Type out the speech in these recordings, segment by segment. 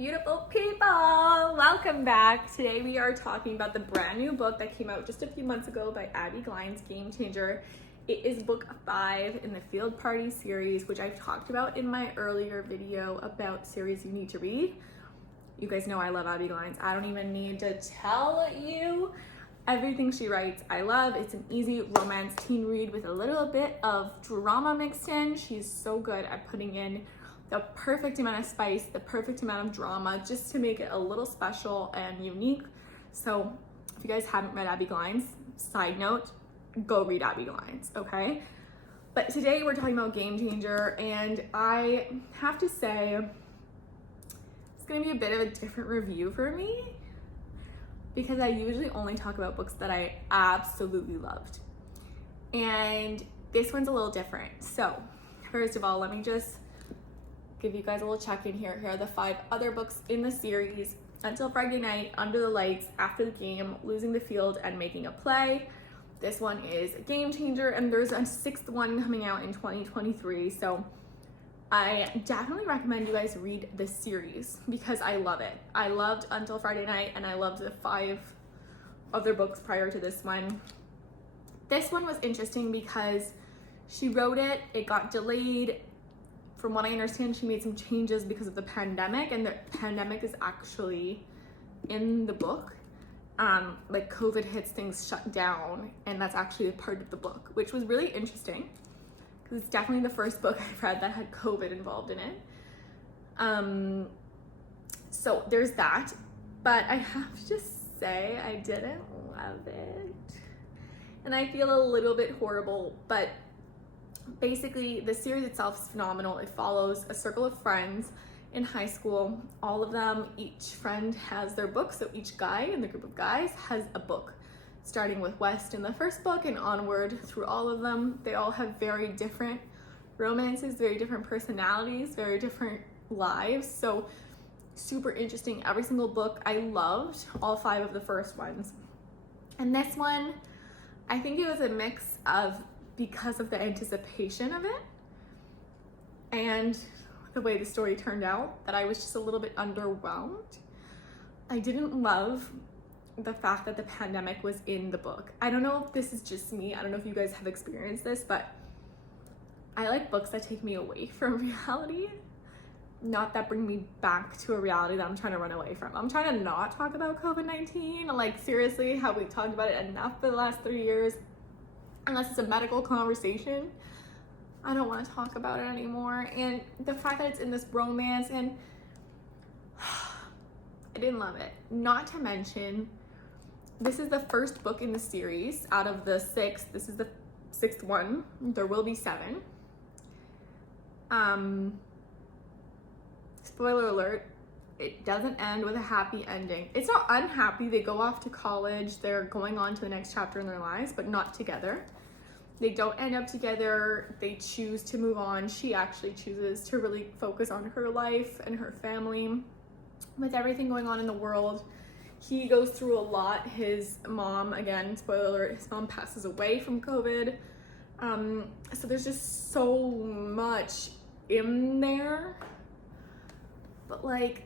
Beautiful people, welcome back. Today we are talking about the brand new book that came out just a few months ago by Abbi Glines, Game Changer. It is book 5 in the Field Party series, which I've talked about in my earlier video about series you need to read. You guys know I love Abbi Glines. I don't even need to tell you everything she writes. I love. It's an easy romance teen read with a little bit of drama mixed in. She's so good at putting in the perfect amount of spice, the perfect amount of drama, just to make it a little special and unique. So if you guys haven't read Abbi Glines, side note, go read Abbi Glines, okay? But today we're talking about Game Changer, and I have to say, it's gonna be a bit of a different review for me because I usually only talk about books that I absolutely loved. And this one's a little different. So first of all, let me just give you guys a little check-in here. Here are the 5 other books in the series: Until Friday Night, Under the Lights, After the Game, Losing the Field, and Making a Play. This one is a Game Changer, and there's a 6th one coming out in 2023. So I definitely recommend you guys read this series because I love it. I loved Until Friday Night, and I loved the 5 other books prior to this one. This one was interesting because she wrote it, it got delayed. From what I understand, she made some changes because of the pandemic, and the pandemic is actually in the book. Like COVID hits, things shut down, and that's actually a part of the book, which was really interesting because it's definitely the first book I've read that had COVID involved in it. So there's that, but I have to say I didn't love it, and I feel a little bit horrible, but basically, the series itself is phenomenal. It follows a circle of friends in high school. All of them, each friend has their book. So each guy in the group of guys has a book, starting with West in the first book and onward through all of them. They all have very different romances, very different personalities, very different lives. So super interesting. Every single book I loved, all 5 of the first ones. And this one, I think it was a mix of, because of the anticipation of it and the way the story turned out, that I was just a little bit underwhelmed. I didn't love the fact that the pandemic was in the book. I don't know if this is just me. I don't know if you guys have experienced this, but I like books that take me away from reality, not that bring me back to a reality that I'm trying to run away from. I'm trying to not talk about COVID-19. Like, seriously, how we talked about it enough for the last 3 years. Unless it's a medical conversation, I don't want to talk about it anymore. And the fact that it's in this romance, and I didn't love it. Not to mention, this is the first book in the series out of the 6. This is the 6th one. There will be 7. Spoiler alert, it doesn't end with a happy ending. It's not unhappy. They go off to college. They're going on to the next chapter in their lives, but not together. They don't end up together. They choose to move on. She actually chooses to really focus on her life and her family with everything going on in the world. He goes through a lot. His mom, again, spoiler alert, his mom passes away from COVID. So there's just so much in there. But like,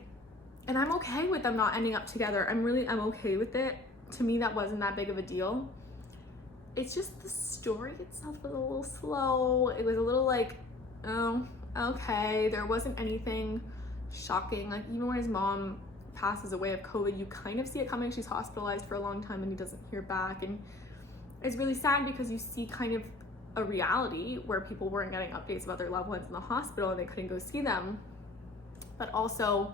and I'm okay with them not ending up together. I'm okay with it. To me, that wasn't that big of a deal. It's just the story itself was a little slow. It was a little like, oh, okay. There wasn't anything shocking. Like, even when his mom passes away of COVID, you kind of see it coming. She's hospitalized for a long time and he doesn't hear back. And it's really sad because you see kind of a reality where people weren't getting updates about their loved ones in the hospital and they couldn't go see them. But also,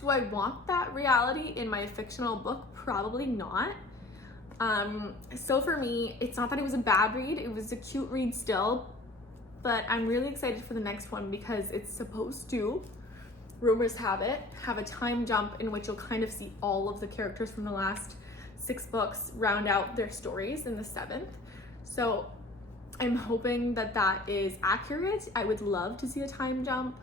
do I want that reality in my fictional book? Probably not. So for me, it's not that it was a bad read. It was a cute read still, but I'm really excited for the next one because it's supposed to, rumors have it, have a time jump in which you'll kind of see all of the characters from the last 6 books round out their stories in the 7th. So I'm hoping that that is accurate. I would love to see a time jump.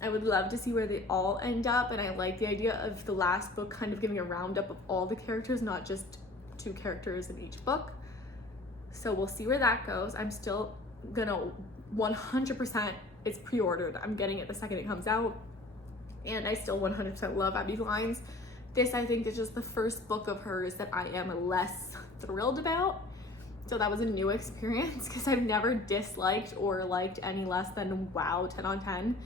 I would love to see where they all end up, and I like the idea of the last book kind of giving a roundup of all the characters, not just 2 characters in each book. So we'll see where that goes. I'm still gonna 100%, it's pre-ordered. I'm getting it the second it comes out. and I still 100% love Abbi Glines. This, I think, is just the first book of hers that I am less thrilled about. So that was a new experience because I've never disliked or liked any less than wow 10 on 10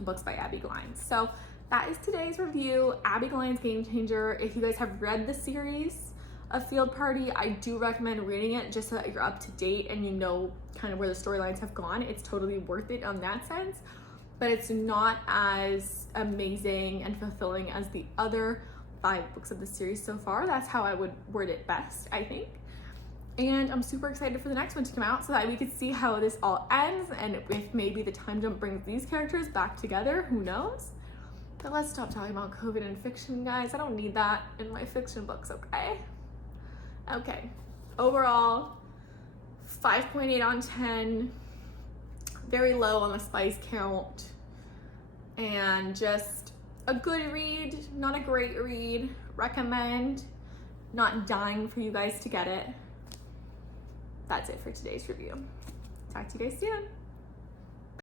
books by Abbi Glines. So that is today's review, Abbi Glines Game Changer. If you guys have read the series of Field Party, I do recommend reading it just so that you're up to date and you know kind of where the storylines have gone. It's totally worth it on that sense, but it's not as amazing and fulfilling as the other 5 books of the series so far. That's how I would word it best, I think. And I'm super excited for the next one to come out so that we could see how this all ends, and if maybe the time jump brings these characters back together, who knows? But let's stop talking about COVID and fiction, guys. I don't need that in my fiction books, okay? Okay, overall, 5.8 on 10, very low on the spice count, and just a good read, not a great read. Recommend, not dying for you guys to get it. That's it for today's review. Talk to you guys soon.